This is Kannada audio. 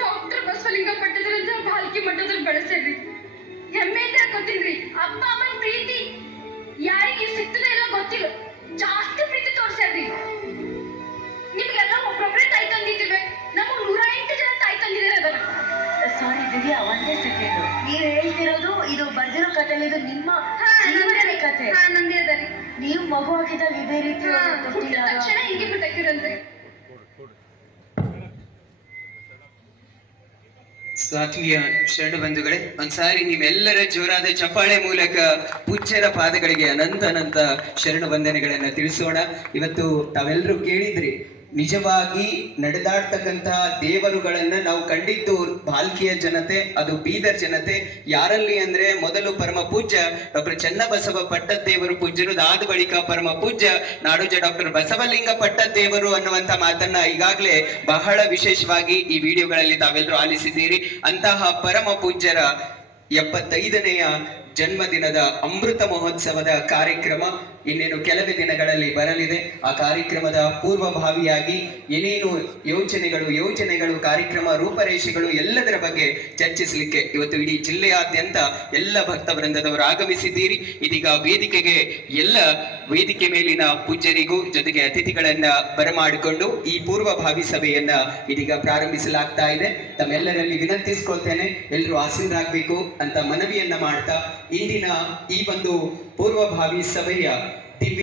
ಡಾಕ್ಟರ್ ಬಸವಲಿಂಗ ಪಟ್ಟದ್ರಂತ ಭಾಲ್ಕಿ ಮಟ್ಟದ್ರ ಹೆಮ್ಮೆ ಹೆಮ್ಮೆಯಿಂದ ಗೊತ್ತಿಲ್ರಿ. ಅಪ್ಪ ಅಮ್ಮನ ಪ್ರೀತಿ. ಯಾರಿಗೆ ಸಿಗ್ತದೆ ಇಲ್ಲ ಗೊತ್ತಿಲ್ಲ. ಜಾಸ್ತಿ ಪ್ರೀತಿ ತೋರ್ಸ್ಯಾರ್ರಿ. ನಿಮ್ಗೆಲ್ಲ ಒಬ್ಬೊಬ್ಬರೇ ತಾಯಿ ತಂದಿದ್ದೀವಿ ನಮಗ್ ನೂರ ಎಂಟು ಜನ ತಾಯಿ ತಂದಿದ್ದಾರೆ ಸಾರಿ ದಿವ್ಯಾ ಒಂದೇ ಸೆಕೆಂಡ್ ನೀವು ಹೇಳ್ತಿರೋದು ಇದು ಬರ್ದಿರೋ ಇದು ನಿಮ್ಮ ಕಥೆ. ನೀವು ಮಗು ಹಾಕಿದಾಗ ಇದೇ ರೀತಿ ತಕ್ಷಣ ಆತ್ಮೀಯ ಶರಣ ಬಂಧುಗಳೇ, ಒಂದ್ಸಾರಿ ನೀವೆಲ್ಲರ ಜೋರಾದ ಚಪ್ಪಾಳೆ ಮೂಲಕ ಪೂಜ್ಯರ ಪಾದಗಳಿಗೆ ಅನಂತ ಅನಂತ ಶರಣ ವಂದನೆಗಳನ್ನ ತಿಳಿಸೋಣ. ಇವತ್ತು ತಾವೆಲ್ಲರೂ ಕೇಳಿದ್ರಿ ನಿಜವಾಗಿ ನಡೆದಾಡ್ತಕ್ಕಂತಹ ದೇವರುಗಳನ್ನ ನಾವು ಕಂಡಿದ್ದು ಬಾಲ್ಕಿಯ ಜನತೆ, ಅದು ಬೀದರ್ ಜನತೆ. ಯಾರಲ್ಲಿ ಅಂದ್ರೆ ಮೊದಲು ಪರಮ ಪೂಜ್ಯ ಡಾಕ್ಟರ್ ಚನ್ನಬಸವ ಪಟ್ಟದ್ದೇವರು ಪೂಜ್ಯರು, ಅದಾದ ಬಳಿಕ ಪರಮ ಪೂಜ್ಯ ನಾಡೋಜ ಡಾಕ್ಟರ್ ಬಸವಲಿಂಗ ಪಟ್ಟದ್ದೇವರು ಅನ್ನುವಂತ ಮಾತನ್ನ ಈಗಾಗಲೇ ಬಹಳ ವಿಶೇಷವಾಗಿ ಈ ವಿಡಿಯೋಗಳಲ್ಲಿ ತಾವೆಲ್ಲರೂ ಆಲಿಸಿದ್ದೀರಿ. ಅಂತಹ ಪರಮ ಪೂಜ್ಯರ ಎಪ್ಪತ್ತೈದನೆಯ ಜನ್ಮದಿನದ ಅಮೃತ ಮಹೋತ್ಸವದ ಕಾರ್ಯಕ್ರಮ ಇನ್ನೇನು ಕೆಲವೇ ದಿನಗಳಲ್ಲಿ ಬರಲಿದೆ. ಆ ಕಾರ್ಯಕ್ರಮದ ಪೂರ್ವಭಾವಿಯಾಗಿ ಏನೇನು ಯೋಚನೆಗಳು, ಯೋಜನೆಗಳು, ಕಾರ್ಯಕ್ರಮ ರೂಪರೇಷೆಗಳು ಎಲ್ಲದರ ಬಗ್ಗೆ ಚರ್ಚಿಸಲಿಕ್ಕೆ ಇವತ್ತು ಇಡೀ ಜಿಲ್ಲೆಯಾದ್ಯಂತ ಎಲ್ಲ ಭಕ್ತ ವೃಂದದವರು ಆಗಮಿಸಿದ್ದೀರಿ. ಇದೀಗ ವೇದಿಕೆಗೆ ಎಲ್ಲ ವೇದಿಕೆ ಮೇಲಿನ ಪೂಜ್ಯರಿಗೂ ಜೊತೆಗೆ ಅತಿಥಿಗಳನ್ನ ಬರಮಾಡಿಕೊಂಡು ಈ ಪೂರ್ವಭಾವಿ ಸಭೆಯನ್ನ ಇದೀಗ ಪ್ರಾರಂಭಿಸಲಾಗ್ತಾ ಇದೆ. ತಮ್ಮೆಲ್ಲರಲ್ಲಿ ವಿನಂತಿಸ್ಕೊಳ್ತೇನೆ. ಎಲ್ಲರೂ ಆಸೀನರಾಗಬೇಕು ಅಂತ ಮನವಿಯನ್ನ ಮಾಡ್ತಾ ಇಂದಿನ ಈ ಒಂದು ಪೂರ್ವಭಾವಿ ಸಭೆಯ